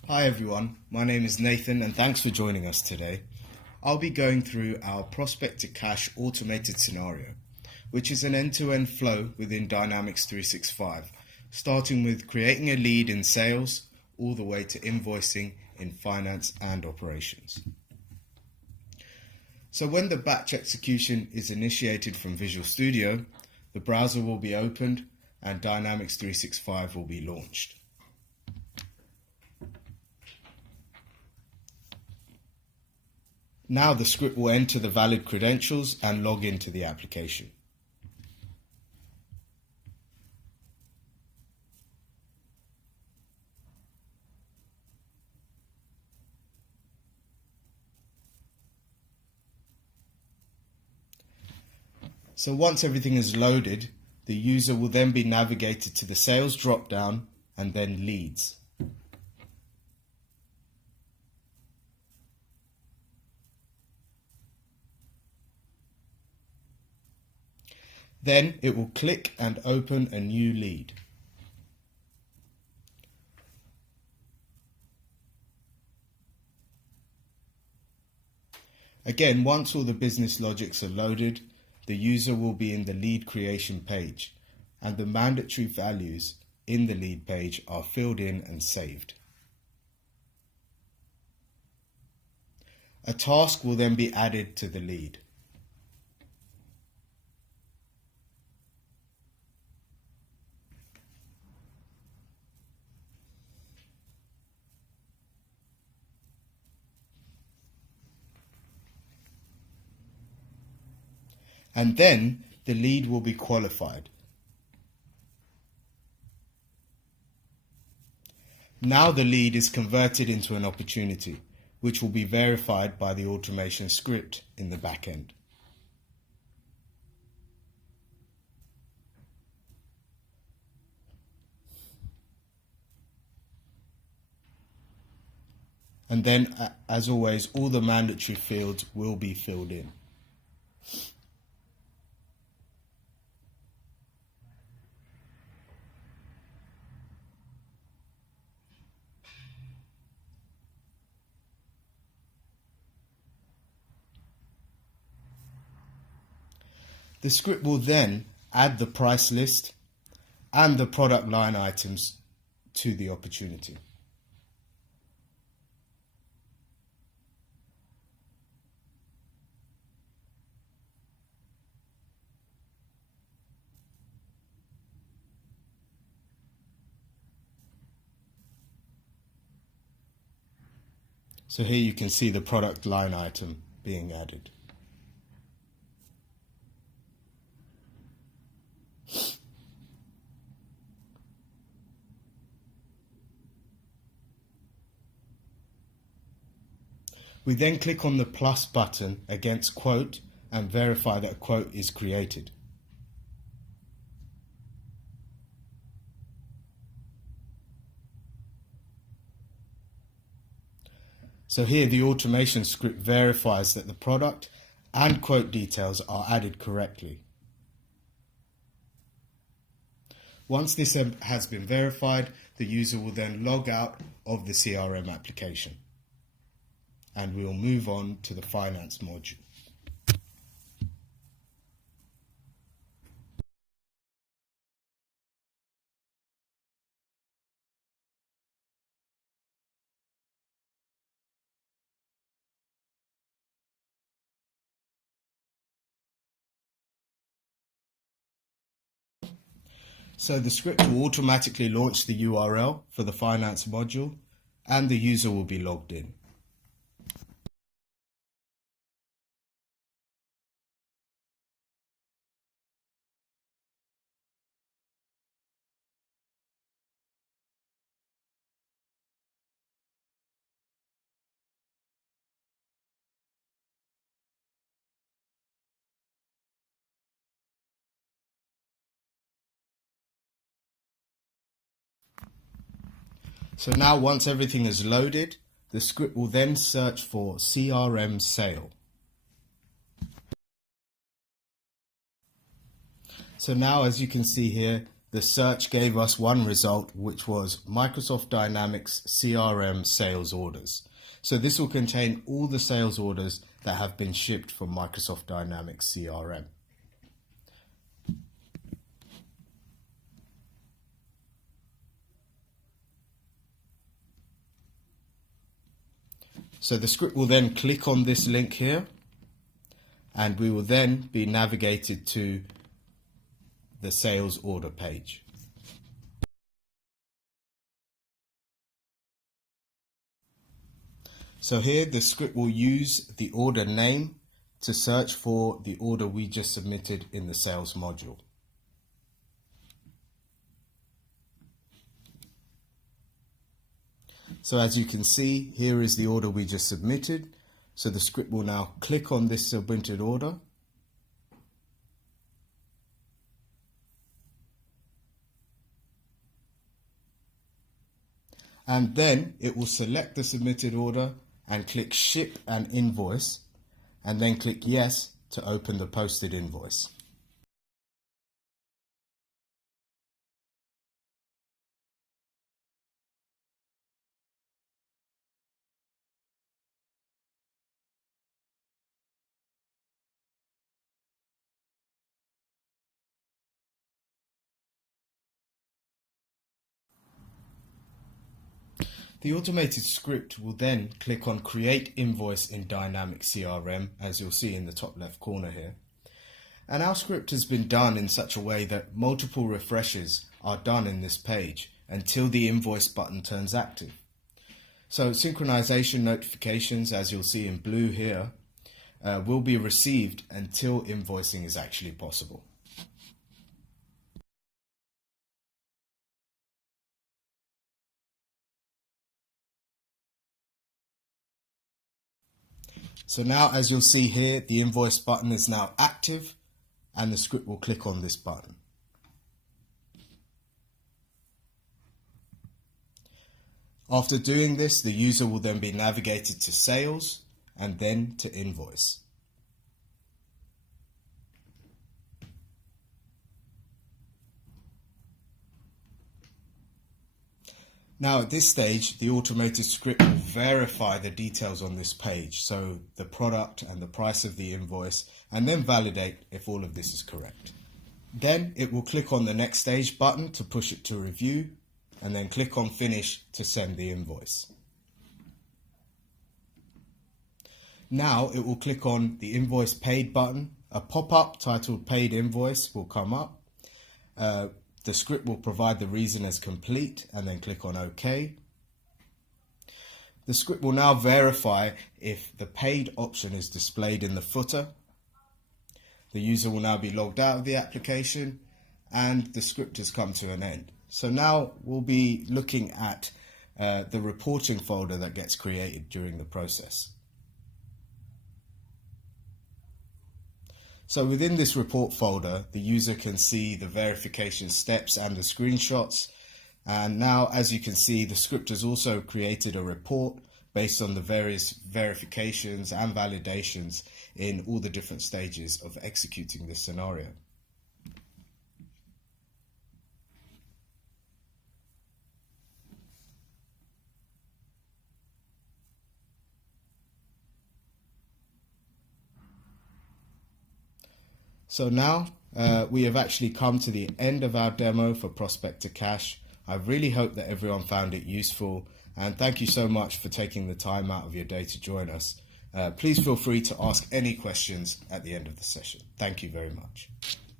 Hi everyone, my name is Nathan and thanks for joining us today. I'll be going through our prospect to cash automated scenario, which is an end-to-end flow within Dynamics 365, starting with creating a lead in sales all the way to invoicing in finance and operations. So when the batch execution is initiated from Visual Studio, the browser will be opened and Dynamics 365 will be launched. Now the script will enter the valid credentials and log into the application. So once everything is loaded, the user will then be navigated to the sales drop-down and then leads. Then it will click and open a new lead. Again, once all the business logics are loaded, the user will be in the lead creation page, and the mandatory values in the lead page are filled in and saved. A task will then be added to the lead. And then the lead will be qualified. Now the lead is converted into an opportunity, which will be verified by the automation script in the back end. And then, as always, all the mandatory fields will be filled in. The script will then add the price list and the product line items to the opportunity. So here you can see the product line item being added. We then click on the plus button against quote and verify that a quote is created. So here the automation script verifies that the product and quote details are added correctly. Once this has been verified, the user will then log out of the CRM application. And we will move on to the finance module. So the script will automatically launch the URL for the finance module and the user will be logged in. So now once everything is loaded, the script will then search for CRM sale. So now, as you can see here, the search gave us one result, which was Microsoft Dynamics CRM sales orders. So this will contain all the sales orders that have been shipped from Microsoft Dynamics CRM. So the script will then click on this link here, and we will then be navigated to the sales order page. So here the script will use the order name to search for the order we just submitted in the sales module. So as you can see, here is the order we just submitted. So the script will now click on this submitted order. And then it will select the submitted order and click Ship and Invoice, and then click Yes to open the posted invoice. The automated script will then click on Create Invoice in Dynamics CRM, as you'll see in the top left corner here. And our script has been done in such a way that multiple refreshes are done in this page until the invoice button turns active. So synchronization notifications, as you'll see in blue here, will be received until invoicing is actually possible. So now, as you'll see here, the invoice button is now active and the script will click on this button. After doing this, the user will then be navigated to sales and then to invoice. Now at this stage, the automated script will verify the details on this page, so the product and the price of the invoice, and then validate if all of this is correct. Then it will click on the next stage button to push it to review, and then click on Finish to send the invoice. Now it will click on the Invoice Paid button. A pop-up titled Paid Invoice will come up. The script will provide the reason as complete and then click on OK. The script will now verify if the paid option is displayed in the footer. The user will now be logged out of the application and the script has come to an end. So now we'll be looking at the reporting folder that gets created during the process. So within this report folder, the user can see the verification steps and the screenshots. And now, as you can see, the script has also created a report based on the various verifications and validations in all the different stages of executing this scenario. So now we have actually come to the end of our demo for Prospect to Cash. I really hope that everyone found it useful, and thank you so much for taking the time out of your day to join us. Please feel free to ask any questions at the end of the session. Thank you very much.